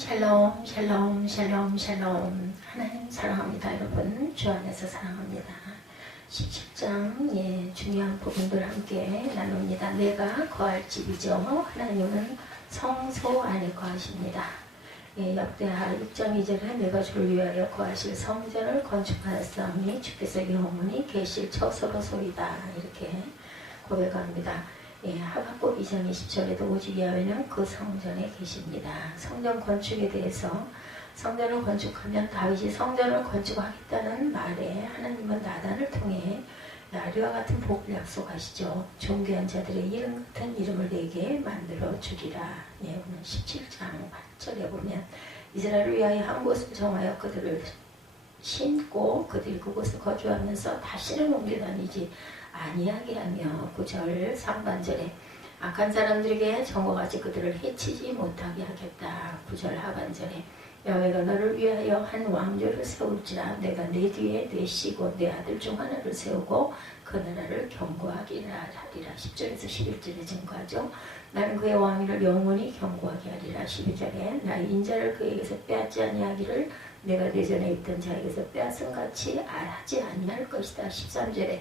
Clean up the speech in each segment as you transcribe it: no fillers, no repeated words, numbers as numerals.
샬롬 샬롬 샬롬 샬롬. 하나님 사랑합니다. 여러분 주 안에서 사랑합니다. 17장 중요한 부분들 함께 나눕니다. 내가 거할 집이죠. 하나님은 성소 안에 거하십니다. 역대하 6장 2절에 내가 주를 위하여 거하실 성전을 건축하였사오니 주께서 영원히 계실 처소로소이다. 이렇게 고백합니다. 하박국 2장 20절에도 오직 야훼는 그 성전에 계십니다. 성전 건축에 대해서 성전을 건축하면 다윗이 성전을 건축하겠다는 말에 하나님은 나단을 통해 나리와 같은 복을 약속하시죠. 존귀한 자들의 이름 같은 이름을 내게 만들어 주리라. 오늘 17장 8절에 보면 이스라엘을 위하여 한 곳을 정하여 그들을 심고 그들이 그곳에 거주하면서 다시는 옮겨 다니지 아니하게 하며 9절 상반절에 악한 사람들에게 정오같이 그들을 해치지 못하게 하겠다. 9절 하반절에 여호와가 너를 위하여 한 왕조를 세울지라 내가 내 뒤에 내 씨고 내 아들 중 하나를 세우고 그 나라를 견고하게 하리라. 10절에서 11절에 증거하죠. 나는 그의 왕위를 영원히 견고하게 하리라. 12절에 나의 인자를 그에게서 빼앗지 아니하기를 내가 내전에 있던 자에게서 빼앗은 같이 하지 아니할 것이다. 13절에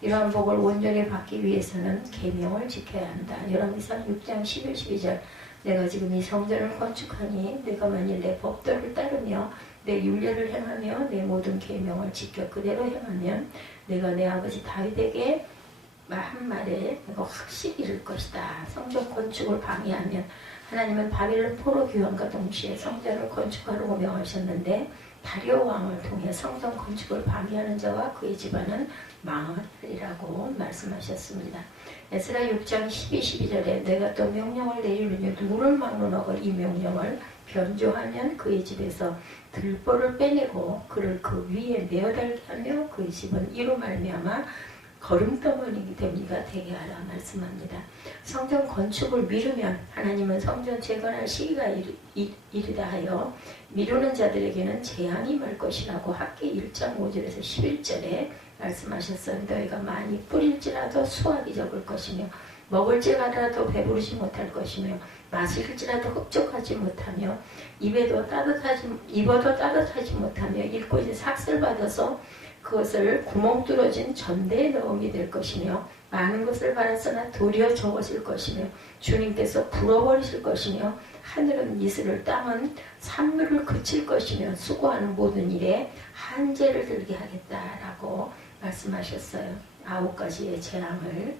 이러한 복을 온전히 받기 위해서는 계명을 지켜야 한다. 열왕기상 6장 11, 12절 내가 지금 이 성전을 건축하니 내가 만일 내 법도를 따르며 내 율례를 행하며 내 모든 계명을 지켜 그대로 행하면 내가 내 아버지 다윗에게 한 말에 내가 확실히 이룰 것이다. 성전 건축을 방해하면 하나님은 바벨론 포로 귀환과 동시에 성전을 건축하라고 명하셨는데 다리오 왕을 통해 성전 건축을 방해하는 자와 그의 집안은 망하리라고 말씀하셨습니다. 에스라 6장 12, 12절에 내가 또 명령을 내리느니 누구를 막론하고 이 명령을 변조하면 그의 집에서 들보를 빼내고 그를 그 위에 내어달게 하며 그의 집은 이로 말미암아 걸음더머니 됩니다. 되게 하라 말씀합니다. 성전 건축을 미루면 하나님은 성전 재건할 시기가 이르다 하여 미루는 자들에게는 재앙이 말 것이라고 학기 1장 5절에서 11절에 말씀하셨어요. 너희가 많이 뿌릴지라도 수확이 적을 것이며 먹을지라도 배부르지 못할 것이며 마실지라도 흡족하지 못하며 입어도 따뜻하지 못하며 읽고 이제 삭슬 받아서 그것을 구멍 뚫어진 전대에 넣음이 될 것이며 많은 것을 받았으나 도리어 적어질 것이며 주님께서 불어버리실 것이며 하늘은 이슬을 땅은 산물을 그칠 것이며 수고하는 모든 일에 한계를 들게 하겠다라고 말씀하셨어요. 9가지의 재앙을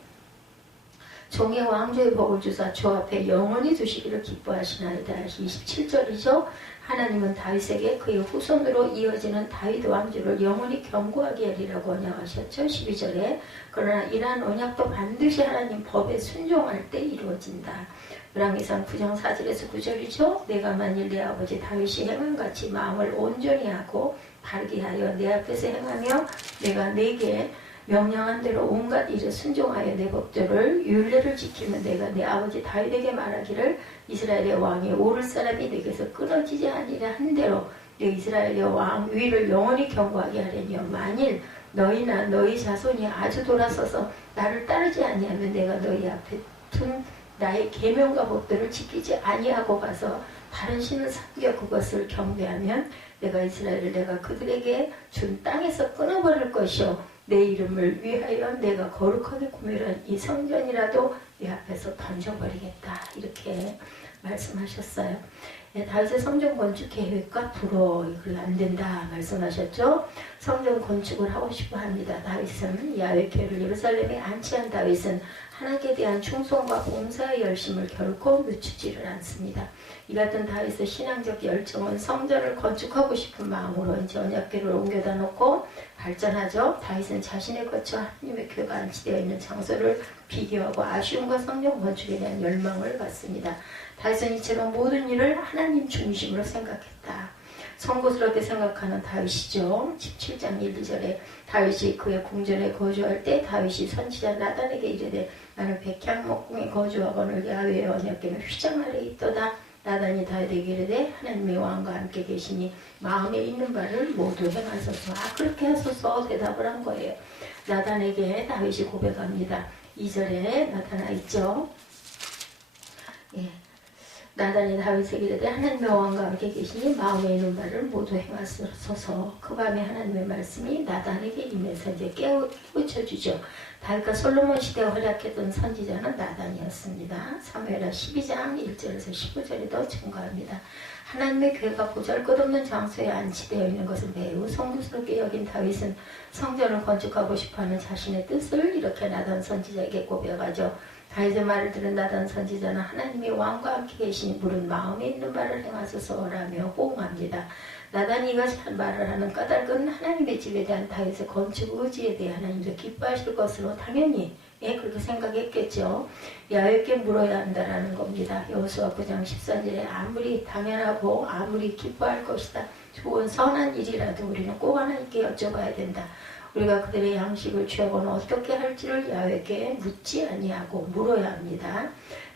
종의 왕조의 복을 주사 주 앞에 영원히 두시기를 기뻐하시나이다. 27절이죠. 하나님은 다윗에게 그의 후손으로 이어지는 다윗 왕조를 영원히 견고하게 하리라고 언약하셨죠. 12절에 그러나 이러한 언약도 반드시 하나님 법에 순종할 때 이루어진다. 열왕기상 9장 4절에서 9절이죠. 내가 만일 내 아버지 다윗이 행함같이 마음을 온전히 하고 바르게 하여 내 앞에서 행하며 내가 내게 명령한 대로 온갖 일에 순종하여 내 법도를 율례를 지키면 내가 내 아버지 다윗에게 말하기를 이스라엘의 왕이 오를 사람이 내게서 끊어지지 아니라 한 대로 내 이스라엘의 왕 위를 영원히 견고하게 하려니와 만일 너희나 너희 자손이 아주 돌아서서 나를 따르지 아니하면 내가 너희 앞에 둔 나의 계명과 법도를 지키지 아니하고 가서 다른 신을 섬겨 그것을 경배하면 내가 이스라엘을 내가 그들에게 준 땅에서 끊어버릴 것이요 내 이름을 위하여 내가 거룩하게 구별한 이 성전이라도 내 앞에서 던져버리겠다. 이렇게 말씀하셨어요. 다윗의 성전 건축 계획과 불어 이걸 안 된다 말씀하셨죠. 성전 건축을 하고 싶어 합니다. 다윗은 야훼 교회를 예루살렘에 안치한 다윗은 하나님께 대한 충성과 봉사의 열심을 결코 늦추지를 않습니다. 이 같은 다윗의 신앙적 열정은 성전을 건축하고 싶은 마음으로 이제 언약궤를 옮겨다 놓고 발전하죠. 다윗은 자신의 거처 하나님의 교회가 안치되어 있는 장소를 비교하고 아쉬움과 성전 건축에 대한 열망을 갖습니다. 다윗은 이처럼 모든 일을 하나님 중심으로 생각했다. 송구스럽게 생각하는 다윗이죠. 17장 1, 2절에 다윗이 그의 궁전에 거주할 때 다윗이 선지자 나단에게 이르되 나는 백향목궁에 거주하거늘 야훼의 언약궤는 휘장 아래에 있도다. 나단이 다윗에게 이르되 하나님의 왕과 함께 계시니 마음에 있는 바를 모두 행하소서. 그렇게 하소서 대답을 한 거예요. 나단에게 다윗이 고백합니다. 2절에 나타나 있죠. 나단이 다윗에게 이르되 하나님의 왕과 함께 계시니 마음에 있는 바를 모두 행하소서. 그 밤에 하나님의 말씀이 나단에게 임해서 이제 깨우쳐주죠. 다윗과 솔로몬 시대에 활약했던 선지자는 나단이었습니다. 사무엘하 12장 1절에서 15절에도 증거합니다. 하나님의 교회가 보잘것없는 장소에 안치되어 있는 것을 매우 송구스럽게 여긴 다윗은 성전을 건축하고 싶어하는 자신의 뜻을 이렇게 나단 선지자에게 고백하죠. 다윗의 말을 들은 나단 선지자는 하나님이 왕과 함께 계시니 물은 마음에 있는 바를 행하소서라며 호응합니다. 나단이 이것을 말을 하는 까닭은 하나님의 집에 대한 다윗의 건축 의지에 대해 하나님도 기뻐하실 것으로 당연히 그렇게 생각했겠죠. 야훼께 물어야 한다라는 겁니다. 여호수아 9장 14절에 아무리 당연하고 아무리 기뻐할 것이다. 좋은 선한 일이라도 우리는 꼭 하나님께 여쭤봐야 된다. 우리가 그들의 양식을 취하고는 어떻게 할지를 야훼께 묻지 아니하고 물어야 합니다.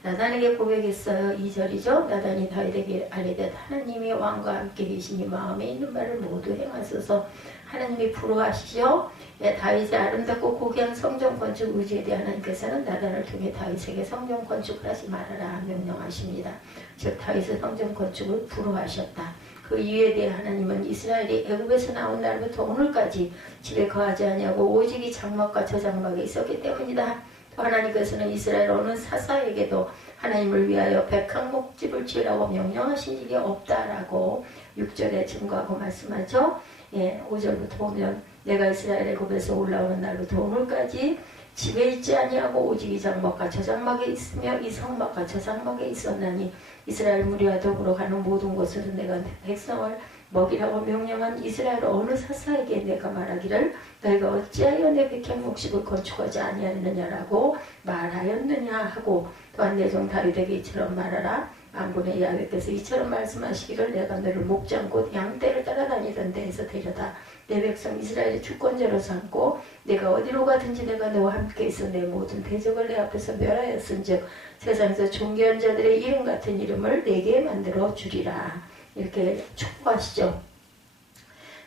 나단에게 고백했어요. 2절이죠. 나단이 다윗에게 아뢰되 하나님이 왕과 함께 계시니 마음에 있는 바를 모두 행하소서. 하나님이 부러워하시죠. 다윗의 아름답고 고귀한 성전 건축 의지에 대해 하나님께서는 나단을 통해 다윗에게 성전 건축을 하지 말아라 명령하십니다. 즉 다윗의 성전 건축을 부러워하셨다. 그 이유에 대해 하나님은 이스라엘이 애굽에서 나온 날부터 오늘까지 집에 거하지 아니하고 오직 이 장막과 저장막에 있었기 때문이다. 또 하나님께서는 이스라엘 어느 사사에게도 하나님을 위하여 백향목집을 지으라고 명령하신 일이 없다라고 6절에 증거하고 말씀하죠. 5절부터 보면 내가 이스라엘 애굽에서 올라오는 날부터 오늘까지 집에 있지 아니하고 오직 이 장막과 저장막에 있으며 이 성막과 저장막에 있었나니 이스라엘 무리와 더불어 가는 모든 곳에서 내가 백성을 먹이라고 명령한 이스라엘 어느 사사에게 내가 말하기를 너희가 어찌하여 내 백향목집을 건축하지 아니하느냐라고 말하였느냐 하고 또한 내 종 다윗에게 이처럼 말하라. 만군의 야훼께서 이처럼 말씀하시기를 내가 너를 목장 곧 양떼를 따라다니던 데에서 데려다 내 백성 이스라엘의 주권자로 삼고 내가 어디로 가든지 내가 너와 함께 있어 내 모든 대적을 내 앞에서 멸하였은즉 세상에서 존귀한 자들의 이름 같은 이름을 내게 만들어 주리라. 이렇게 축복하시죠.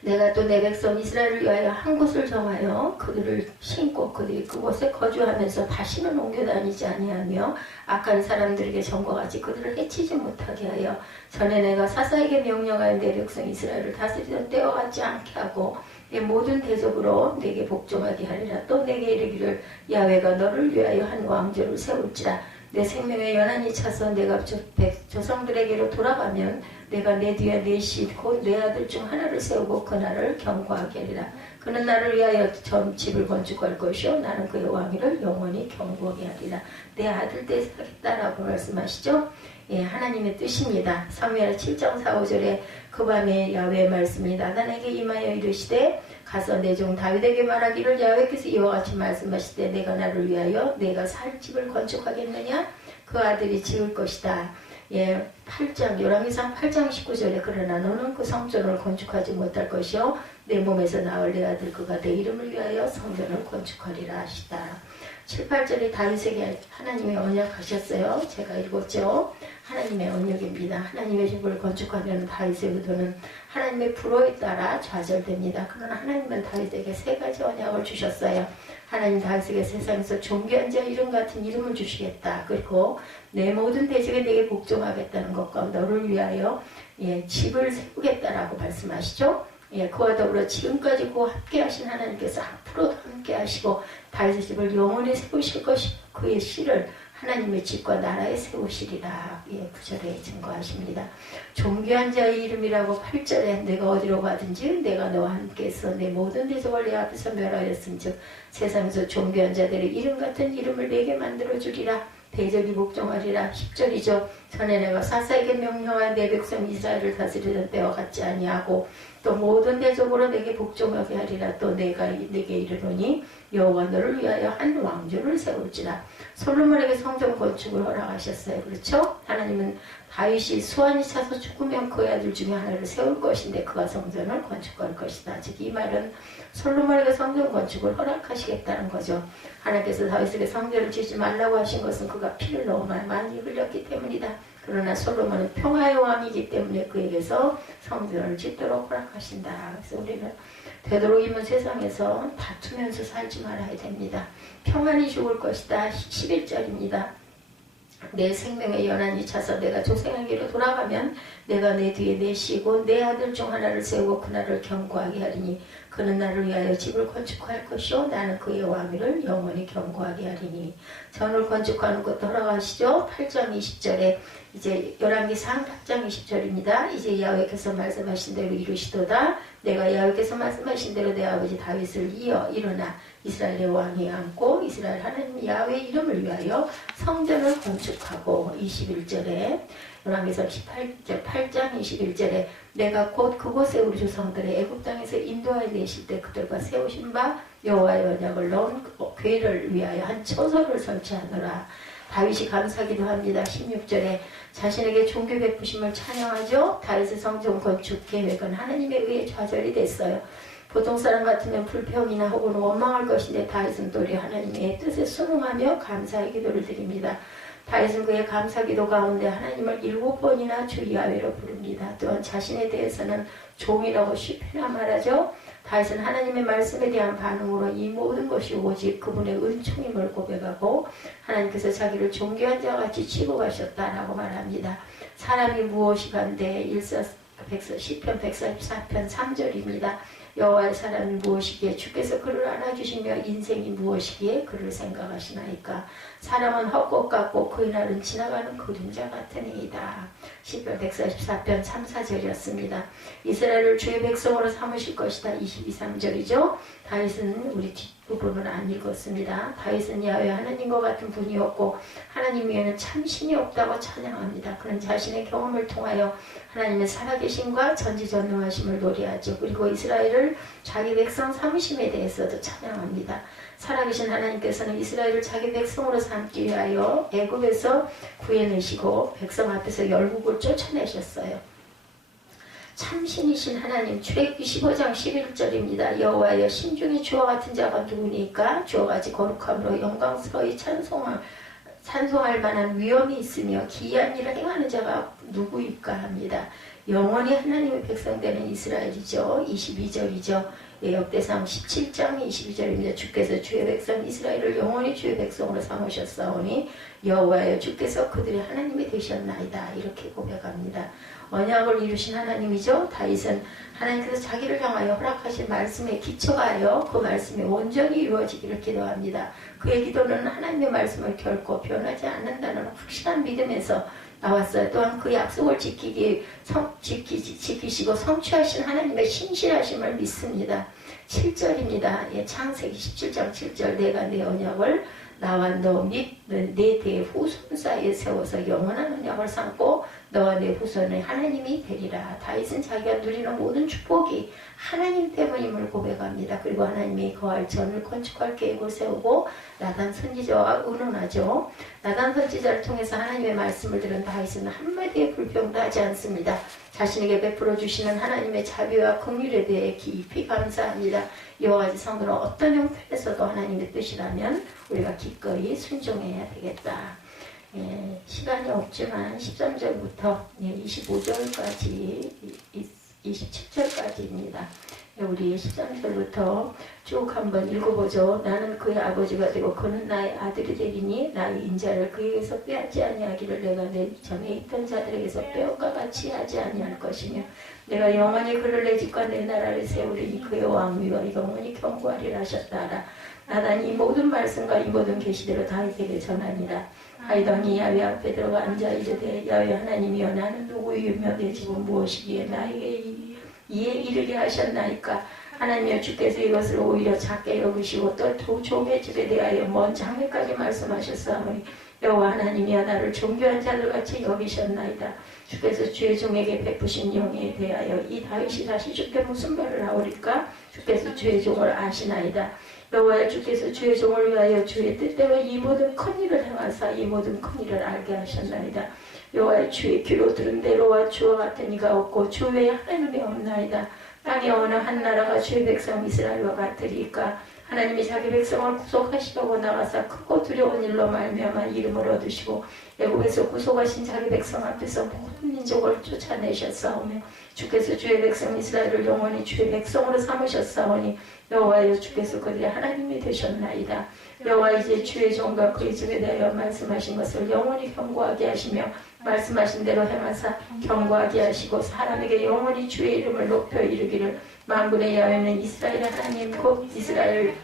내가 또 내 백성 이스라엘을 위하여 한 곳을 정하여 그들을 신고 그들이 그곳에 거주하면서 다시는 옮겨 다니지 아니하며 악한 사람들에게 전과 같이 그들을 해치지 못하게 하여 전에 내가 사사에게 명령하여 내 백성 이스라엘을 다스리던 때와 같지 않게 하고 내 모든 대적으로 내게 복종하게 하리라. 또 내게 이르기를 야훼가 너를 위하여 한 왕조를 세울지라. 내 생명에 연한이 차서 내가 조상들에게로 돌아가면 내가 내 뒤에 내 시 곧 내 아들 중 하나를 세우고 그 나를 경고하게 하리라. 그는 나를 위하여 전 집을 건축할 것이요 나는 그의 왕위를 영원히 경고하게 하리라. 내 아들 때 하겠다라고 말씀하시죠. 하나님의 뜻입니다. 사무엘하 7장 4, 5절에 그 밤에 야훼의 말씀이 나단에게 임하여 이르시되 가서 내 종 다윗에게 말하기를 야훼께서 이와 같이 말씀하시되 내가 나를 위하여 내가 살 집을 건축하겠느냐 그 아들이 지을 것이다. 8장 요람기상 8장 19절에 그러나 너는 그 성전을 건축하지 못할 것이요 내 몸에서 나올 내 아들 그가 내 이름을 위하여 성전을 건축하리라 하시다. 7, 8절에 다윗에게 하나님의 언약하셨어요. 제가 읽었죠. 하나님의 언약입니다. 하나님의 집을 건축하려는 다윗의 의도는 하나님의 불호에 따라 좌절됩니다. 그러나 하나님은 다윗에게 세 가지 언약을 주셨어요. 하나님 다윗에게 세상에서 존귀한 자 이름 같은 이름을 주시겠다. 그리고 내 모든 대적에 내게 복종하겠다는 것과 너를 위하여 집을 세우겠다라고 말씀하시죠. 그와 더불어 지금까지 그 함께 하신 하나님께서 앞으로도 함께 하시고 다윗의 집을 영원히 세우실 것이 그의 씨를 하나님의 집과 나라에 세우시리라. 9절에 증거하십니다. 존귀한 자의 이름이라고 8절에 내가 어디로 가든지 내가 너와 함께해서 내 모든 대적을 내 앞에서 멸하였은즉 세상에서 존귀한 자들의 이름 같은 이름을 내게 만들어주리라. 대적이 복종하리라. 10절이죠. 전에 내가 사사에게 명령하여 내 백성 이스라엘을 다스리던 때와 같지 아니하고 또 모든 대적으로 내게 복종하게 하리라. 또 내가 내게 이르노니 여호와 너를 위하여 한 왕조를 세울지라. 솔로몬에게 성전 건축을 허락하셨어요. 그렇죠? 하나님은 다윗이 수완이 차서 죽으면 그의 아들 중에 하나를 세울 것인데 그가 성전을 건축할 것이다. 즉 이 말은 솔로몬에게 성전 건축을 허락하시겠다는 거죠. 하나님께서 다윗에게 성전을 짓지 말라고 하신 것은 그가 피를 너무 많이 흘렸기 때문이다. 그러나 솔로몬은 평화의 왕이기 때문에 그에게서 성전을 짓도록 허락하신다. 그래서 우리는 되도록이면 세상에서 다투면서 살지 말아야 됩니다. 평안히 죽을 것이다. 11절입니다. 내 생명의 연한이 차서 내가 조생에게로 돌아가면 내가 내 뒤에 내쉬고 내 아들 중 하나를 세우고 그날을 견고하게 하리니 그는 나를 위하여 집을 건축할 것이요 나는 그의 왕위를 영원히 견고하게 하리니. 전을 건축하는 것도 허락하시죠. 8장 20절에 이제 열왕기상 8장 20절입니다. 이제 야훼께서 말씀하신 대로 이루시도다. 내가 야훼께서 말씀하신 대로 내 아버지 다윗을 이어 일어나 이스라엘의 왕이 앉고 이스라엘 하나님 야훼 이름을 위하여 성전을 건축하고. 21절에 열왕기상 8장 21절에 내가 곧 그곳에 우리 조상들의 애굽 땅에서 인도하여 내실 때 그들과 세우신 바 여호와의 언약을 넣은 궤를 위하여 한 처소를 설치하노라. 다윗이 감사기도 합니다. 16절에 자신에게 종교 베푸심을 찬양하죠. 다윗의 성전 건축 계획은 하나님에 의해 좌절이 됐어요. 보통 사람 같으면 불평이나 혹은 원망할 것인데 다윗은 도리어 하나님의 뜻에 순응하며 감사의 기도를 드립니다. 다윗은 그의 감사기도 가운데 하나님을 7번이나 주 야훼로 부릅니다. 또한 자신에 대해서는 종이라고 쉽게나 말하죠. 다윗은 하나님의 말씀에 대한 반응으로 이 모든 것이 오직 그분의 은총임을 고백하고 하나님께서 자기를 존귀한 자같이 치고 가셨다라고 말합니다. 사람이 무엇이 간데 시편 144편 3절입니다. 여호와의 사람이 무엇이기에 주께서 그를 안아주시며 인생이 무엇이기에 그를 생각하시나이까. 사람은 헛것 같고 그의 날은 지나가는 그림자 같으니이다. 시편 144편 3, 4절이었습니다. 이스라엘을 주의 백성으로 삼으실 것이다. 22, 3절이죠. 다윗은 우리 뒷부분을 안 읽었습니다. 다윗은 야훼 하나님과 같은 분이었고 하나님 위에는 참신이 없다고 찬양합니다. 그는 자신의 경험을 통하여 하나님의 살아계심과 전지전능하심을 노래하죠. 그리고 이스라엘을 자기 백성 삼으심에 대해서도 찬양합니다. 살아계신 하나님께서는 이스라엘을 자기 백성으로 삼기 위하여 애굽에서 구해내시고 백성 앞에서 열국을 쫓아내셨어요. 참신이신 하나님. 출애굽기 15장 11절입니다. 여호와여 신중히 주와 같은 자가 누구니까? 주와 같이 거룩함으로 영광스러이 찬송할 만한 위엄이 있으며 기이한 일을 행하는 자가 누구일까 합니다. 영원히 하나님의 백성 되는 이스라엘이죠. 22절이죠. 역대상 17장 22절입니다. 주께서 주의 백성 이스라엘을 영원히 주의 백성으로 삼으셨사오니 여호와여 주께서 그들의 하나님이 되셨나이다. 이렇게 고백합니다. 언약을 이루신 하나님이죠. 다윗은 하나님께서 자기를 향하여 허락하신 말씀에 기초하여 그 말씀이 온전히 이루어지기를 기도합니다. 그의 기도는 하나님의 말씀을 결코 변하지 않는다는 확실한 믿음에서 나왔어요. 또한 그 약속을 지키시고 성취하신 하나님의 신실하심을 믿습니다. 7절입니다. 창세기 17장 7절 내가 내 언약을 나와 너 및 내 대 후손 사이에 세워서 영원한 언약을 삼고 너와 내 후손의 하나님이 되리라. 다윗은 자기가 누리는 모든 축복이 하나님 때문임을 고백합니다. 그리고 하나님이 거할 전을 건축할 계획을 세우고 나단 선지자와 의논하죠. 나단 선지자를 통해서 하나님의 말씀을 들은 다윗은 한마디의 불평도 하지 않습니다. 자신에게 베풀어 주시는 하나님의 자비와 긍휼에 대해 깊이 감사합니다. 이와 같이 성도는 어떤 형편에서도 하나님의 뜻이라면 우리가 기꺼이 순종해야 되겠다. 시간이 없지만 13절부터 25절까지 27절까지입니다. 우리 13절부터 쭉 한번 읽어보죠. 나는 그의 아버지가 되고 그는 나의 아들이 되리니 나의 인자를 그에게서 빼앗지 아니하기를 내가 내 전에 있던 자들에게서 빼앗과 같이 하지 아니할 것이며 내가 영원히 그를 내 집과 내 나라를 세우리니 그의 왕위가 영원히 견고하리라 하셨다라. 나단 이 모든 말씀과 이 모든 계시대로 다윗에게 전하니라. 아이더니 야훼 앞에 들어가 앉아 이르되 야훼 하나님이여 나는 누구이며 내 집은 무엇이기에 나에게 이에 이르게 하셨나이까. 하나님이여 주께서 이것을 오히려 작게 여기시고 또 종의 집에 대하여 먼 장래까지 말씀하셨사오니 여호와 하나님이여 나를 존귀한 자들같이 여기셨나이다. 주께서 주의 종에게 베푸신 영에 대하여 이 다윗이 다시 주께 무슨 말을 하오리까. 주께서 주의 종을 아시나이다. 여호와여 주께서 주의 종을 위하여 주의 뜻대로 이 모든 큰 일을 행하사 이 모든 큰 일을 알게 하셨나이다. 여호와의 주의 귀로 들은 대로와 주와 같은 이가 없고 주 외에 하나님이 없나이다. 땅에 어느 한 나라가 주의 백성 이스라엘과 같으리까. 하나님이 자기 백성을 구속하시려고 나가사 크고 두려운 일로 말미암아 이름을 얻으시고 애굽에서 구속하신 자기 백성 앞에서 모든 민족을 쫓아내셨사오며 주께서 주의 백성 이스라엘을 영원히 주의 백성으로 삼으셨사오니 여호와여 주께서 그들의 하나님이 되셨나이다. 여호와 이제 주의 종과 그의 집에 대하여 말씀하신 것을 영원히 경고하게 하시며 말씀하신 대로 행하사 경고하게 하시고 사람에게 영원히 주의 이름을 높여 이르기를 만군의 여호와는 이스라엘의 하나님 곧 이스라엘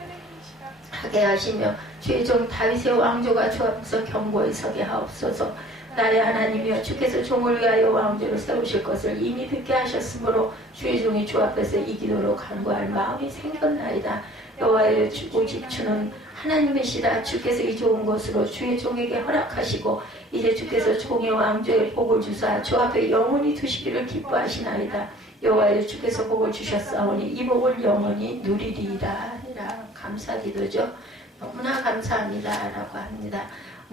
하게 하시며 주의 종 다윗의 왕조가 주 앞에서 경고에 서게 하옵소서. 나의 하나님이여 주께서 종을 위하여 왕조를 세우실 것을 이미 듣게 하셨으므로 주의 종이 주 앞에서 이 기도로 간구할 마음이 생겼나이다. 여호와여 오직 주는 하나님이시라. 주께서 이 좋은 것으로 주의 종에게 허락하시고 이제 주께서 종의 왕조의 복을 주사 주 앞에 영원히 두시기를 기뻐하시나이다. 여호와여 주께서 복을 주셨사오니 이 복을 영원히 누리리이다. 감사기도죠. 너무나 감사합니다 라고 합니다.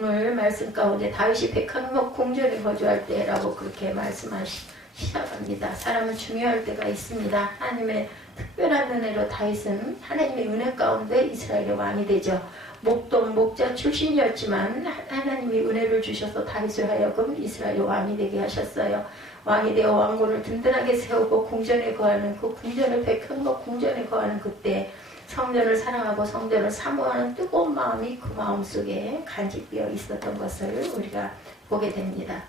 오늘 말씀 가운데 다윗이 백향목 궁전에 거주할 때라고 그렇게 시작합니다. 사람은 중요할 때가 있습니다. 하나님의 특별한 은혜로 다윗은 하나님의 은혜 가운데 이스라엘의 왕이 되죠. 목자 출신이었지만 하나님이 은혜를 주셔서 다윗을 하여금 이스라엘의 왕이 되게 하셨어요. 왕이 되어 왕궁을 든든하게 세우고 궁전에 거하는 그 궁전을 백향목 궁전에 거하는 그때 성전을 사랑하고 성전을 사모하는 뜨거운 마음이 그 마음속에 간직되어 있었던 것을 우리가 보게 됩니다.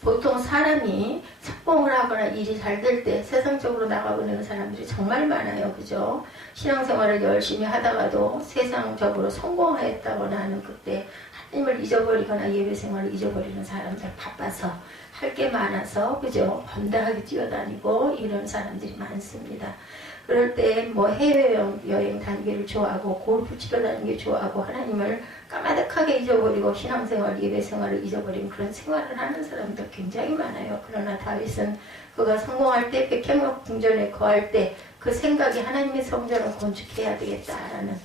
보통 사람이 성공을 하거나 일이 잘 될 때 세상적으로 나가보는 사람들이 정말 많아요. 그죠? 신앙생활을 열심히 하다가도 세상적으로 성공했다거나 하는 그때 하나님을 잊어버리거나 예배생활을 잊어버리는 사람들, 바빠서 할 게 많아서 그죠? 번다하게 뛰어다니고 이런 사람들이 많습니다. 그럴 때 뭐 해외여행 다니기를 좋아하고 골프 치러 다니기 좋아하고 하나님을 까마득하게 잊어버리고 신앙생활, 예배생활을 잊어버린 그런 생활을 하는 사람들 굉장히 많아요. 그러나 다윗은 그가 성공할 때 백향목 궁전에 거할 때 그 생각이 하나님의 성전을 건축해야 되겠다라는.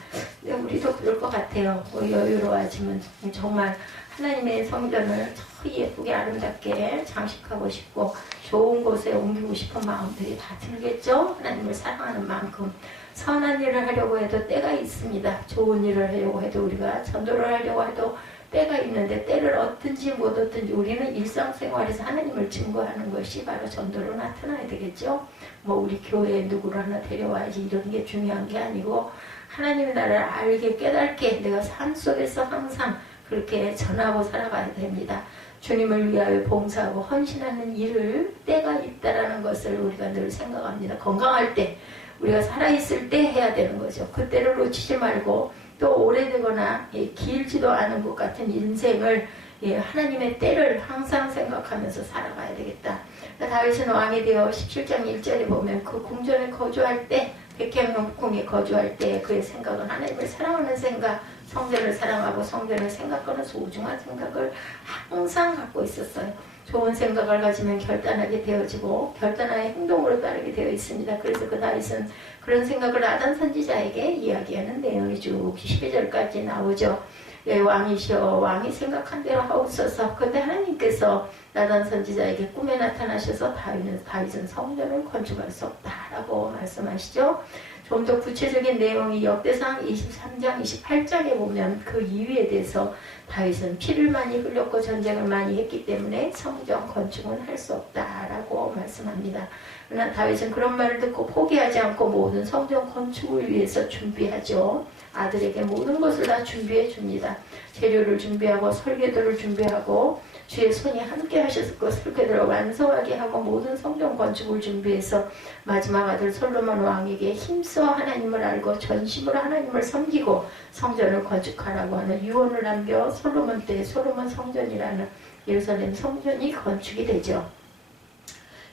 근데 우리도 그럴 것 같아요. 뭐 여유로워지면 정말 하나님의 성전을 더 예쁘게 아름답게 장식하고 싶고 좋은 곳에 옮기고 싶은 마음들이 다 들겠죠. 하나님을 사랑하는 만큼 선한 일을 하려고 해도 때가 있습니다. 좋은 일을 하려고 해도 우리가 전도를 하려고 해도 때가 있는데 때를 얻든지 못 얻든지 우리는 일상생활에서 하나님을 증거하는 것이 바로 전도로 나타나야 되겠죠. 뭐 우리 교회에 누구를 하나 데려와야지 이런 게 중요한 게 아니고 하나님의 나라를 알게 깨닫게 내가 삶 속에서 항상 그렇게 전하고 살아가야 됩니다. 주님을 위하여 봉사하고 헌신하는 일을 때가 있다라는 것을 우리가 늘 생각합니다. 건강할 때 우리가 살아있을 때 해야 되는 거죠. 그때를 놓치지 말고 또 오래되거나 길지도 않은 것 같은 인생을 하나님의 때를 항상 생각하면서 살아가야 되겠다. 다윗은 왕이 되어 17장 1절에 보면 그 궁전에 거주할 때 백향목궁에 거주할 때 그의 생각은 하나님을 사랑하는 생각, 성전을 사랑하고 성전을 생각하는 소중한 생각을 항상 갖고 있었어요. 좋은 생각을 가지면 결단하게 되어지고 결단하여 행동으로 따르게 되어 있습니다. 그래서 그 다윗은 그런 생각을 나단 선지자에게 이야기하는 내용이 쭉 12절까지 나오죠. 왕이시여 왕이 생각한 대로 하옵소서. 그런데 하나님께서 나단 선지자에게 꿈에 나타나셔서 다윗은 성전을 건축할 수 없다라고 말씀하시죠. 좀 더 구체적인 내용이 역대상 23장 28장에 보면 그 이유에 대해서 다윗은 피를 많이 흘렸고 전쟁을 많이 했기 때문에 성전 건축은 할 수 없다라고 말씀합니다. 그러나 다윗은 그런 말을 듣고 포기하지 않고 모든 성전 건축을 위해서 준비하죠. 아들에게 모든 것을 다 준비해 줍니다. 재료를 준비하고 설계도를 준비하고 주의 손이 함께 하셔서 그 설계도를 완성하게 하고 모든 성전 건축을 준비해서 마지막 아들 솔로몬 왕에게 힘써 하나님을 알고 전심으로 하나님을 섬기고 성전을 건축하라고 하는 유언을 남겨 솔로몬 때 솔로몬 성전이라는 예루살렘 성전이 건축이 되죠.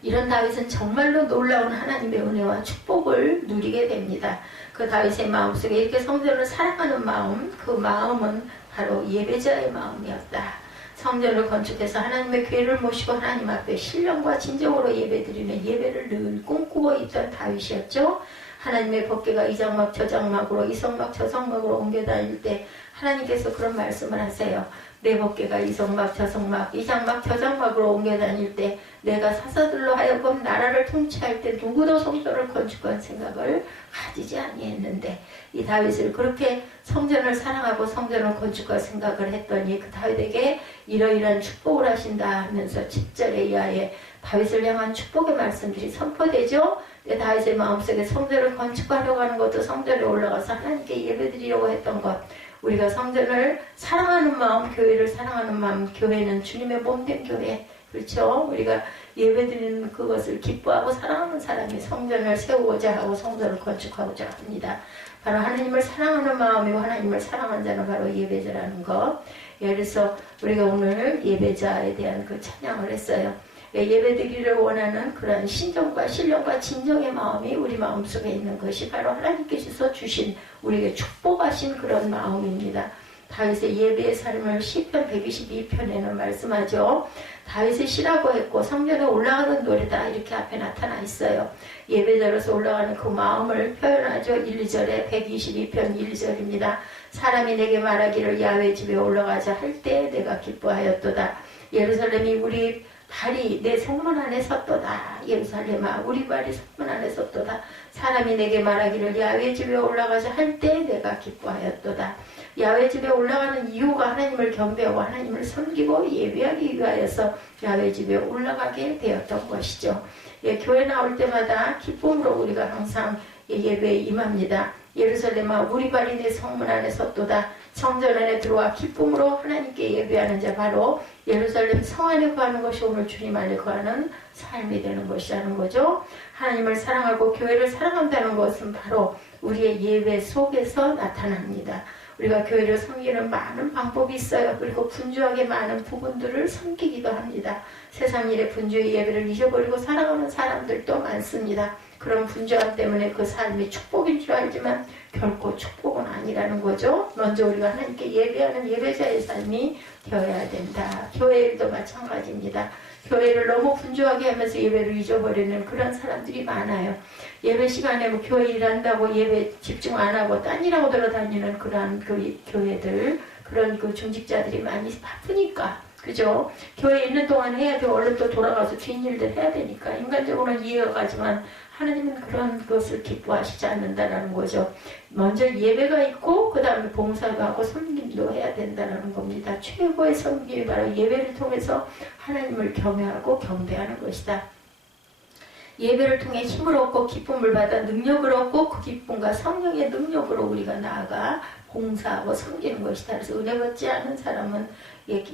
이런 다윗은 정말로 놀라운 하나님의 은혜와 축복을 누리게 됩니다. 그 다윗의 마음속에 이렇게 성전을 사랑하는 마음, 그 마음은 바로 예배자의 마음이었다. 성전을 건축해서 하나님의 괴를 모시고 하나님 앞에 신령과 진정으로 예배드리는 예배를 늘 꿈꾸고 있던 다윗이었죠. 하나님의 법궤가 이 장막 저 장막으로 이 성막 저 성막으로 옮겨 다닐 때 하나님께서 그런 말씀을 하세요. 내 법궤가 이성막 저성막 이장막 저장막으로 옮겨 다닐 때 내가 사사들로 하여금 나라를 통치할 때 누구도 성전을 건축할 생각을 가지지 아니했는데 이 다윗을 그렇게 성전을 사랑하고 성전을 건축할 생각을 했더니 그 다윗에게 이러이러한 축복을 하신다 하면서 7절에 이하에 다윗을 향한 축복의 말씀들이 선포되죠. 다윗의 마음속에 성전을 건축하려고 하는 것도 성전에 올라가서 하나님께 예배드리려고 했던 것, 우리가 성전을 사랑하는 마음, 교회를 사랑하는 마음, 교회는 주님의 몸된 교회, 그렇죠? 우리가 예배드리는 그것을 기뻐하고 사랑하는 사람이 성전을 세우고자 하고 성전을 건축하고자 합니다. 바로 하나님을 사랑하는 마음이고 하나님을 사랑하는 자는 바로 예배자라는 것. 그래서 우리가 오늘 예배자에 대한 그 찬양을 했어요. 예배드리기를 원하는 그런 신정과 신령과 진정의 마음이 우리 마음속에 있는 것이 바로 하나님께서 주신 우리에게 축복하신 그런 마음입니다. 다윗의 예배의 삶을 시편 122편에는 말씀하죠. 다윗의 시라고 했고 성전에 올라가는 노래다 이렇게 앞에 나타나 있어요. 예배자로서 올라가는 그 마음을 표현하죠. 1, 2절에 122편 1절입니다. 사람이 내게 말하기를 야훼 집에 올라가자 할 때 내가 기뻐하였도다. 예루살렘이 우리 발이 내 성문 안에 섰도다. 예루살렘아 우리 발이 성문 안에 섰도다. 사람이 내게 말하기를 야훼 집에 올라가자 할 때 내가 기뻐하였도다. 야훼 집에 올라가는 이유가 하나님을 경배하고 하나님을 섬기고 예배하기 위하여서 야훼 집에 올라가게 되었던 것이죠. 교회 나올 때마다 기쁨으로 우리가 항상 예배에 임합니다. 예루살렘아 우리 발이 내 성문 안에 섰도다. 성전 안에 들어와 기쁨으로 하나님께 예배하는 자 바로 예루살렘 성 안에 거하는 것이 오늘 주님 안에 거하는 삶이 되는 것이라는 거죠. 하나님을 사랑하고 교회를 사랑한다는 것은 바로 우리의 예배 속에서 나타납니다. 우리가 교회를 섬기는 많은 방법이 있어요. 그리고 분주하게 많은 부분들을 섬기기도 합니다. 세상 일에 분주의 예배를 잊어버리고 살아가는 사람들도 많습니다. 그런 분주함 때문에 그 삶이 축복인 줄 알지만 결코 축복은 아니라는 거죠. 먼저 우리가 하나님께 예배하는 예배자의 삶이 되어야 된다. 교회 일도 마찬가지입니다. 교회를 너무 분주하게 하면서 예배를 잊어버리는 그런 사람들이 많아요. 예배 시간에 뭐 교회 일한다고 예배 집중 안 하고 딴 일하고 돌아다니는 그런 그 교회들, 그런 그 중직자들이 많이 바쁘니까. 그죠? 교회에 있는 동안 해야 돼. 얼른 또 돌아가서 뒷일들 해야 되니까. 인간적으로는 이해가 가지만 하나님은 그런 것을 기뻐하시지 않는다라는 거죠. 먼저 예배가 있고 그 다음에 봉사도 하고 섬김도 해야 된다는 겁니다. 최고의 섬김이 바로 예배를 통해서 하나님을 경외하고 경배하는 것이다. 예배를 통해 힘을 얻고 기쁨을 받아 능력을 얻고 그 기쁨과 성령의 능력으로 우리가 나아가 봉사하고 섬기는 것이다. 그래서 은혜 받지 않은 사람은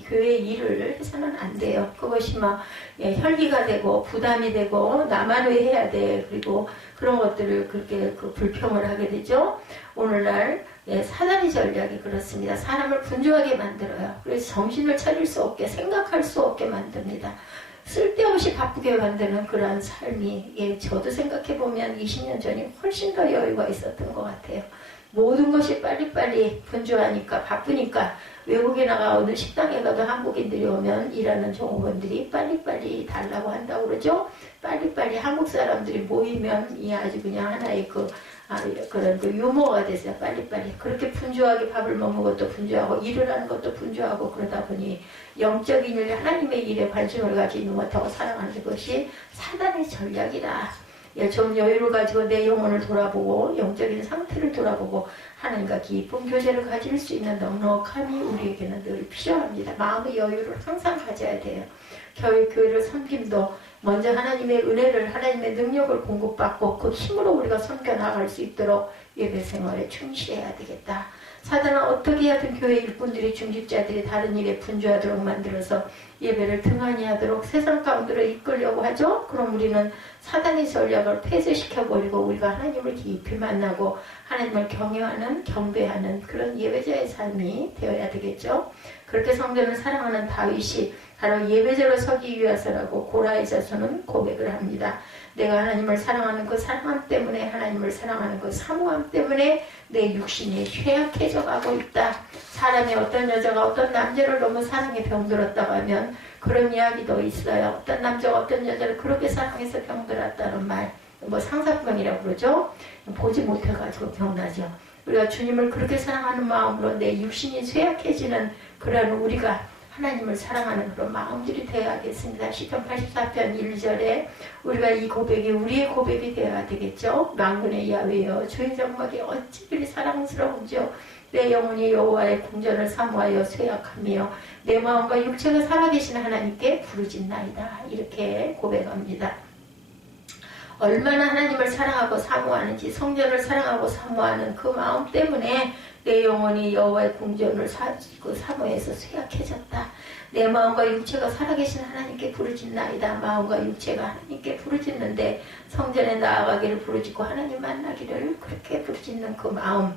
교회 일을 해서는 안 돼요. 그것이 막 혈기가 되고 부담이 되고 나만 왜 해야 돼. 그리고 그런 것들을 그렇게 불평을 하게 되죠. 오늘날 사단의 전략이 그렇습니다. 사람을 분주하게 만들어요. 그래서 정신을 차릴 수 없게 생각할 수 없게 만듭니다. 쓸데없이 바쁘게 만드는 그러한 삶이 저도 생각해보면 20년 전이 훨씬 더 여유가 있었던 것 같아요. 모든 것이 빨리빨리 분주하니까 바쁘니까 외국에 나가 어느 식당에 가도 한국인들이 오면 일하는 종업원들이 빨리빨리 달라고 한다고 그러죠. 빨리빨리 한국 사람들이 모이면 이 아주 그냥 하나의 그런 유머가 됐어요. 빨리빨리 그렇게 분주하게 밥을 먹는 것도 분주하고 일을 하는 것도 분주하고 그러다 보니 영적인 일 하나님의 일에 관심을 가지지 못하고 살아가는 것이 사단의 전략이다. 좀 여유를 가지고 내 영혼을 돌아보고 영적인 상태를 돌아보고 하나님과 깊은 교제를 가질 수 있는 넉넉함이 우리에게는 늘 필요합니다. 마음의 여유를 항상 가져야 돼요. 교회를 섬김도 먼저 하나님의 은혜를 하나님의 능력을 공급받고 그 힘으로 우리가 섬겨나갈 수 있도록 예배 생활에 충실해야 되겠다. 사단은 어떻게 하든 교회 일꾼들이 중직자들이 다른 일에 분주하도록 만들어서 예배를 등한히 하도록 세상 가운데로 이끌려고 하죠. 그럼 우리는 사단의 전략을 폐쇄시켜버리고 우리가 하나님을 깊이 만나고 하나님을 경외하는 경배하는 그런 예배자의 삶이 되어야 되겠죠. 그렇게 성전을 사랑하는 다윗이 바로 예배자로 서기 위해서라고 고라의 자손은 고백을 합니다. 내가 하나님을 사랑하는 그 사랑함 때문에 하나님을 사랑하는 그 사모함 때문에 내 육신이 쇠약해져 가고 있다. 사람이 어떤 여자가 어떤 남자를 너무 사랑에 병들었다고 하면 그런 이야기도 있어요. 어떤 남자가 어떤 여자를 그렇게 사랑해서 병들었다는 말, 상사병이라고 그러죠. 보지 못해가지고 병나죠. 우리가 주님을 그렇게 사랑하는 마음으로 내 육신이 쇠약해지는 그런 우리가 하나님을 사랑하는 그런 마음들이 되어야겠습니다. 시편 84편 1절에 우리가 이 고백이 우리의 고백이 되어야 되겠죠. 만군의 야훼여 주의 정막이 어찌 그리 사랑스러운지요. 내 영혼이 여호와의 궁전을 사모하여 쇠약하며 내 마음과 육체가 살아계신 하나님께 부르짖나이다. 이렇게 고백합니다. 얼마나 하나님을 사랑하고 사모하는지, 성전을 사랑하고 사모하는 그 마음 때문에 내 영혼이 여호와의 궁전을 사모해서 쇠약해졌다. 내 마음과 육체가 살아계신 하나님께 부르짖나이다. 마음과 육체가 하나님께 부르짖는데 성전에 나아가기를 부르짖고 하나님 만나기를 그렇게 부르짖는 그 마음,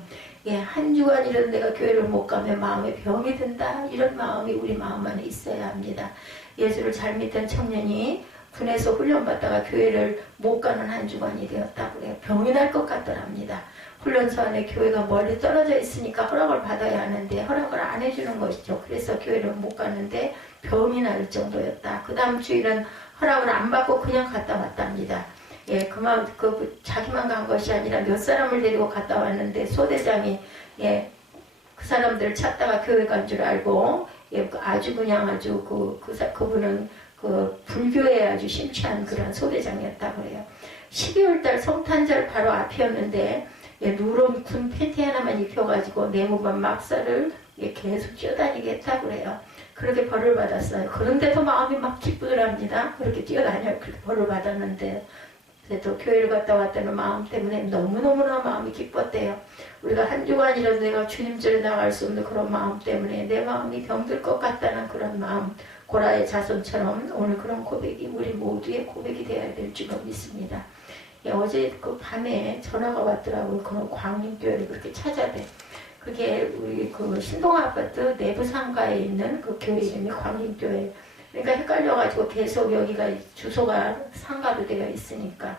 한 주간이라도 내가 교회를 못 가면 마음에 병이 든다. 이런 마음이 우리 마음 안에 있어야 합니다. 예수를 잘 믿던 청년이 군에서 훈련받다가 교회를 못 가는 한 주간이 되었다고 해요. 병이 날 것 같더랍니다. 훈련소 안에 교회가 멀리 떨어져 있으니까 허락을 받아야 하는데 허락을 안 해주는 것이죠. 그래서 교회를 못 가는데 병이 날 정도였다. 그 다음 주일은 허락을 안 받고 그냥 갔다 왔답니다. 자기만 간 것이 아니라 몇 사람을 데리고 갔다 왔는데 소대장이 그 사람들을 찾다가 교회 간 줄 알고 아주 그냥 그분은 불교에 아주 심취한 그런 소대장이었다고 해요. 12월달 성탄절 바로 앞이었는데 누런 군 팬티 하나만 입혀가지고 내무반 막사를 계속 뛰어다니게 했다고 해요. 그렇게 벌을 받았어요. 그런데도 마음이 막 기쁘더랍니다. 그렇게 뛰어다녀 그렇게 벌을 받았는데 그래도 교회를 갔다 왔다는 마음 때문에 너무너무나 마음이 기뻤대요. 우리가 한 주간이라도 내가 주님절에 나갈 수 없는 그런 마음 때문에 내 마음이 병들 것 같다는 그런 마음, 고라의 자손처럼 오늘 그런 고백이 우리 모두의 고백이 되어야 될 줄 믿습니다. 어제 그 밤에 전화가 왔더라고요. 그런 광림교회를 그렇게 찾아대. 그게 우리 그 신동아파트 내부 상가에 있는 그 교회 이름이 광림교회. 그러니까 헷갈려가지고 계속 여기가 주소가 상가로 되어 있으니까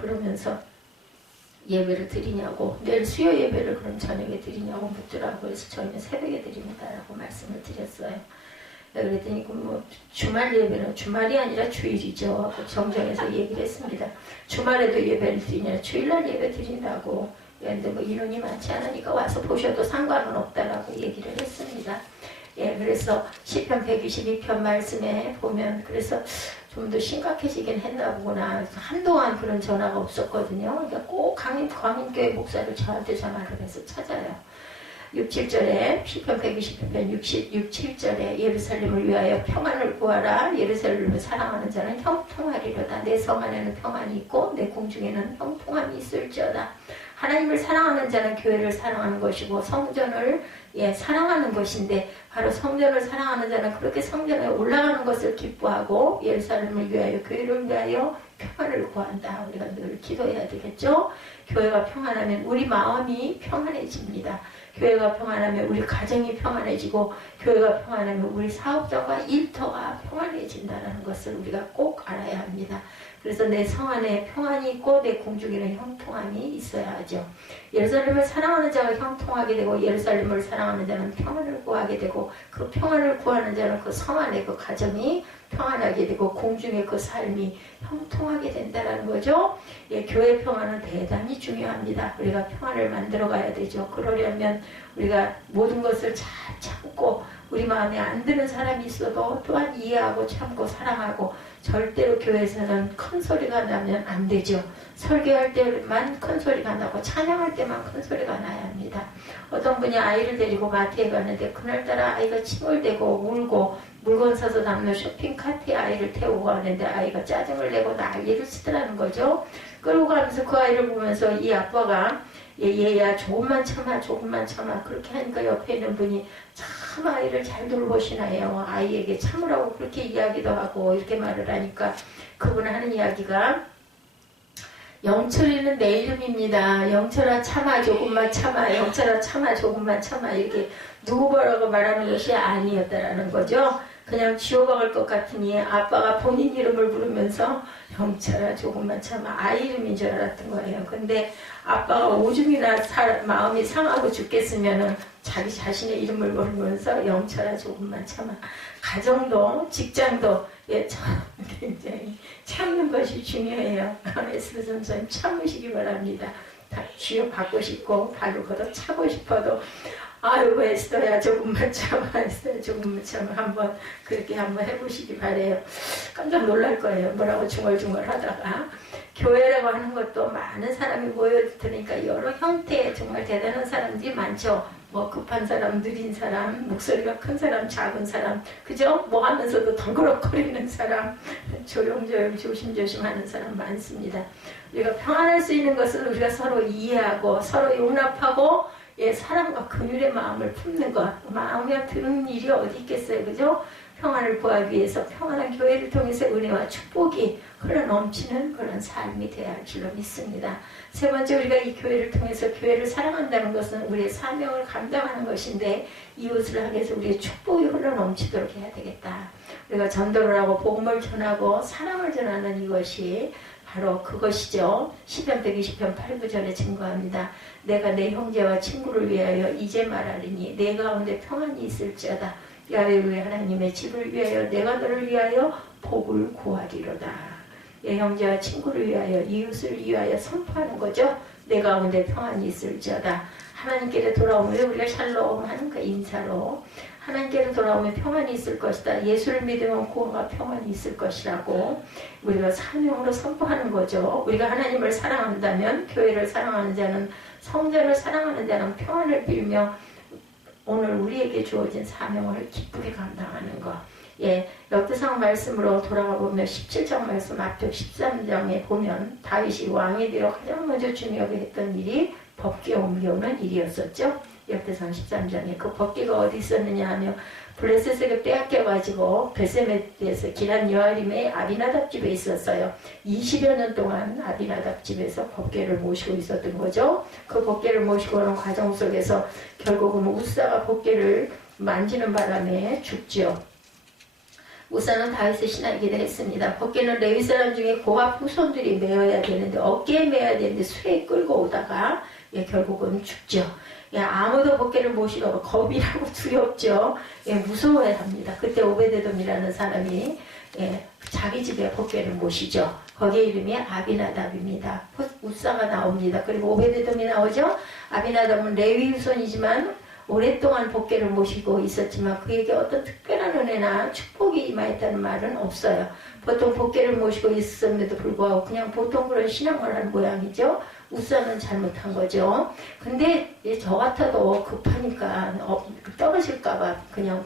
그러면서 예배를 드리냐고, 내일 수요 예배를 그럼 저녁에 드리냐고 묻더라고요. 그래서 저희는 새벽에 드립니다라고 말씀을 드렸어요. 그랬더니 주말 예배는 주말이 아니라 주일이죠 하고 정정해서 얘기를 했습니다. 주말에도 예배를 드리냐, 주일날 예배 드린다고. 그런데 인원이 많지 않으니까 와서 보셔도 상관은 없다라고 얘기를 했습니다. 그래서 시편 122편 말씀에 보면 그래서 좀 더 심각해지긴 했나 보구나. 한동안 그런 전화가 없었거든요. 그러니까 꼭 광인교회 목사를 저한테 전화를 해서 찾아요. 6, 7절에 시편 120편 6, 7절에 예루살렘을 위하여 평안을 구하라. 예루살렘을 사랑하는 자는 형통하리로다. 내 성 안에는 평안이 있고 내 궁중에는 형통함이 있을지어다. 하나님을 사랑하는 자는 교회를 사랑하는 것이고 성전을 사랑하는 것인데 바로 성전을 사랑하는 자는 그렇게 성전에 올라가는 것을 기뻐하고 예루살렘을 위하여 교회를 위하여 평안을 구한다. 우리가 늘 기도해야 되겠죠. 교회가 평안하면 우리 마음이 평안해집니다. 교회가 평안하면 우리 가정이 평안해지고 교회가 평안하면 우리 사업자와 일터가 평안해진다는 것을 우리가 꼭 알아야 합니다. 그래서 내 성 안에 평안이 있고 내 궁중에는 형통함이 있어야 하죠. 예루살렘을 사랑하는 자가 형통하게 되고 예루살렘을 사랑하는 자는 평안을 구하게 되고 그 평안을 구하는 자는 그 성 안에 그 가정이 평안하게 되고 궁중의 그 삶이 형통하게 된다는 거죠. 교회 평안은 대단히 중요합니다. 우리가 평안을 만들어 가야 되죠. 그러려면 우리가 모든 것을 잘 참고 우리 마음에 안 드는 사람이 있어도 또한 이해하고 참고 사랑하고 절대로 교회에서는 큰 소리가 나면 안 되죠. 설교할 때만 큰 소리가 나고 찬양할 때만 큰 소리가 나야 합니다. 어떤 분이 아이를 데리고 마트에 갔는데 그날따라 아이가 칭얼대고 울고 물건 사서 남는 쇼핑카트에 아이를 태우고 가는데 아이가 짜증을 내고 난리를 치더라는 거죠. 끌고 가면서 그 아이를 보면서 이 아빠가 얘야 조금만 참아 그렇게 하니까 옆에 있는 분이 참 아이를 잘 돌보시나요. 아이에게 참으라고 그렇게 이야기도 하고 이렇게 말을 하니까 그분 하는 이야기가 영철이는 내 이름입니다. 영철아 참아 조금만 참아 영철아 참아 조금만 참아 이렇게 누구 보라고 말하는 것이 아니었다라는 거죠. 그냥 지워박을 것 같으니 아빠가 본인 이름을 부르면서 영철아 조금만 참아 아이 이름인 줄 알았던 거예요. 근데 아빠가 오줌이나 마음이 상하고 죽겠으면은 자기 자신의 이름을 부르면서 영철아 조금만 참아. 가정도 직장도 굉장히 참는 것이 중요해요. 에스더 전사님 참으시기 바랍니다. 주여 받고 싶고 발로 걷어 차고 싶어도 아유 에스더야 조금만 참아 에스더야 조금만 참아 한번 그렇게 한번 해보시기 바래요. 깜짝 놀랄 거예요. 뭐라고 중얼중얼 하다가 교회라고 하는 것도 많은 사람이 모여드니까 여러 형태의 정말 대단한 사람들이 많죠. 뭐 급한 사람, 느린 사람, 목소리가 큰 사람, 작은 사람, 그죠? 뭐 하면서도 덩그럭거리는 사람, 조용조용 조심조심 하는 사람 많습니다. 우리가 평안할 수 있는 것은 우리가 서로 이해하고 서로 용납하고 사랑과 긍휼의 마음을 품는 것. 마음에 드는 일이 어디 있겠어요, 그죠? 평안을 구하기 위해서 평안한 교회를 통해서 은혜와 축복이 흘러넘치는 그런 삶이 되어야 할 줄로 믿습니다. 세 번째, 우리가 이 교회를 통해서 교회를 사랑한다는 것은 우리의 사명을 감당하는 것인데 이웃을 하기 위해서 우리의 축복이 흘러넘치도록 해야 되겠다. 우리가 전도를 하고 복음을 전하고 사랑을 전하는 이것이 바로 그것이죠. 시편 120편 8구절에 증거합니다. 내가 내 형제와 친구를 위하여 이제 말하리니 내 가운데 평안이 있을지어다. 야훼 하나님의 집을 위하여 내가 너를 위하여 복을 구하리로다. 내 형제와 친구를 위하여 이웃을 위하여 선포하는 거죠. 내 가운데 평안이 있을지어다. 하나님께로 돌아오면 우리가 샬롬 하는 그 인사로 하나님께로 돌아오면 평안이 있을 것이다. 예수를 믿으면 구원과 평안이 있을 것이라고 우리가 사명으로 선포하는 거죠. 우리가 하나님을 사랑한다면 교회를 사랑하는 자는 성전을 사랑하는 자는 평안을 빌며 오늘 우리에게 주어진 사명을 기쁘게 감당하는 것. 역대상 말씀으로 돌아가 보면 17장 말씀 앞쪽 13장에 보면 다윗이 왕이 되어 가장 먼저 중요하게 했던 일이 법궤 옮겨오는 일이었었죠. 역대상 13장에 그 법궤가 어디 있었느냐 하면 블레셋에게 빼앗겨가지고 베세메에서 기란 여아림의 아비나답 집에 있었어요. 20여 년 동안 아비나답 집에서 법궤를 모시고 있었던 거죠. 그 법궤를 모시고 오는 과정 속에서 결국은 우사가 법궤를 만지는 바람에 죽죠. 우사는 다윗의 신하이기도 했습니다. 법궤는 레위 사람 중에 고압 후손들이 메어야 되는데 어깨에 메어야 되는데 수레에 끌고 오다가 결국은 죽죠. 아무도 법궤를 모시고 겁이 나고 두렵죠. 무서워야 합니다. 그때 오베데돔이라는 사람이 자기 집에 법궤를 모시죠. 거기에 이름이 아비나답입니다. 우사가 나옵니다. 그리고 오베데돔이 나오죠. 아비나답은 레위 후손이지만 오랫동안 법궤를 모시고 있었지만 그에게 어떤 특별한 은혜나 축복이 임하였다는 말은 없어요. 보통 법궤를 모시고 있었음에도 불구하고 그냥 보통 그런 신앙을 하는 모양이죠. 우사는 잘못한 거죠. 근데 저 같아도 급하니까 떨어질까봐 그냥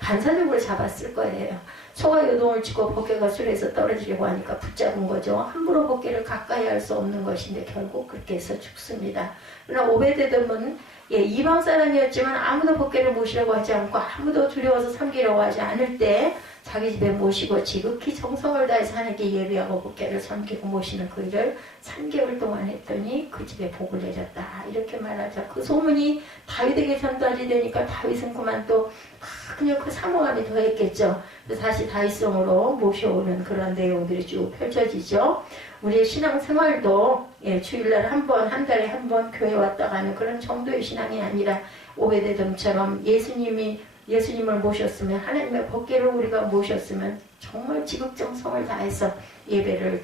반사적으로 잡았을 거예요. 소가 요동을 치고 법궤가 술에서 떨어지려고 하니까 붙잡은 거죠. 함부로 법궤를 가까이 할 수 없는 것인데 결국 그렇게 해서 죽습니다. 그러나 오베데돔은 이방 사람이었지만 아무도 법궤를 모시려고 하지 않고 아무도 두려워서 섬기려고 하지 않을 때 자기 집에 모시고 지극히 정성을 다해서 하나님께 예배하고 법궤를 섬기고 모시는 그 일을 3개월 동안 했더니 그 집에 복을 내렸다. 이렇게 말하자. 그 소문이 다윗에게 전달이 되니까 다윗은 그만 또 그냥 그 사모함이 더했겠죠. 그래서 다시 다윗성으로 모셔오는 그런 내용들이 쭉 펼쳐지죠. 우리의 신앙생활도 주일날 한 번, 한 달에 한 번 교회 왔다 가는 그런 정도의 신앙이 아니라 오베데돔처럼 예수님을 모셨으면 하나님의 법궤를 우리가 모셨으면 정말 지극정성을 다해서 예배를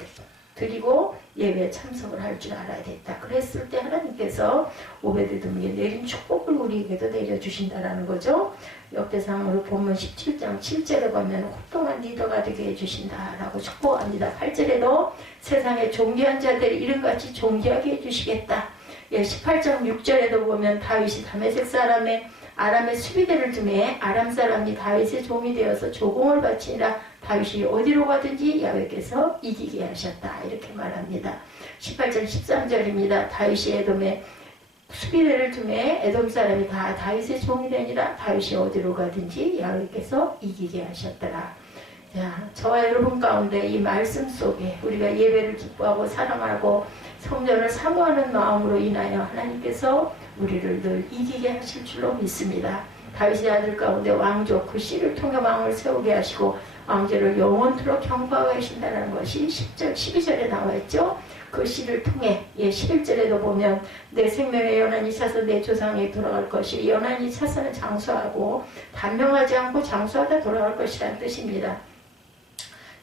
드리고 예배에 참석을 할 줄 알아야 됐다. 그랬을 때 하나님께서 오베데돔에게 내린 축복을 우리에게도 내려주신다라는 거죠. 역대상으로 보면 17장 7절에 보면 혹독한 리더가 되게 해주신다라고 축복합니다. 8절에도 세상에 존귀한 자들이 이름같이 존귀하게 해주시겠다. 18장 6절에도 보면 다윗이 다메섹 사람의 아람의 수비대를 두매 아람 사람이 다윗의 종이 되어서 조공을 바치니라. 다윗이 어디로 가든지 야훼께서 이기게 하셨다. 이렇게 말합니다. 18장 13절입니다. 다윗이 에돔에 수비대를 두매 에돔 사람이 다 다윗의 종이 되니라. 다윗이 어디로 가든지 야훼께서 이기게 하셨더라. 자, 저와 여러분 가운데 이 말씀 속에 우리가 예배를 기뻐하고 사랑하고 성전을 사모하는 마음으로 인하여 하나님께서 우리를 늘 이기게 하실 줄로 믿습니다. 다윗의 아들 가운데 왕족 그 씨를 통해 왕을 세우게 하시고 왕제를 영원토록 경고하게 하신다는 것이 10절, 12절에 나와 있죠. 그 씨를 통해 11절에도 보면 내 생명의 연한이 차서 내 조상에 돌아갈 것이 연한이 차서는 장수하고 단명하지 않고 장수하다 돌아갈 것이라는 뜻입니다.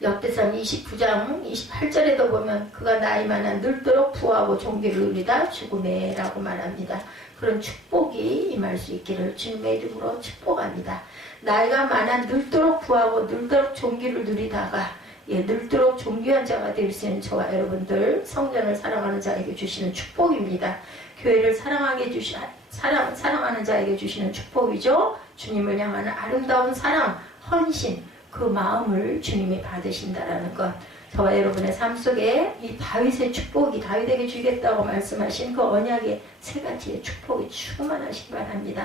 역대상 29장 28절에도 보면 그가 나이 많아 늙도록 부하고 존귀를 누리다 죽음에 라고 말합니다. 그런 축복이 임할 수 있기를 주님의 이름으로 축복합니다. 나이가 많아 늙도록 부하고 늙도록 존귀를 누리다가 늙도록 존귀한 자가 될 수 있는 저와 여러분들 성전을 사랑하는 자에게 주시는 축복입니다. 교회를 사랑하는 자에게 주시는 축복이죠. 주님을 향하는 아름다운 사랑, 헌신, 그 마음을 주님이 받으신다라는 것. 저와 여러분의 삶 속에 이 다윗의 축복이 다윗에게 주겠다고 말씀하신 그 언약의 세 가지의 축복이 충만하시기 바랍니다.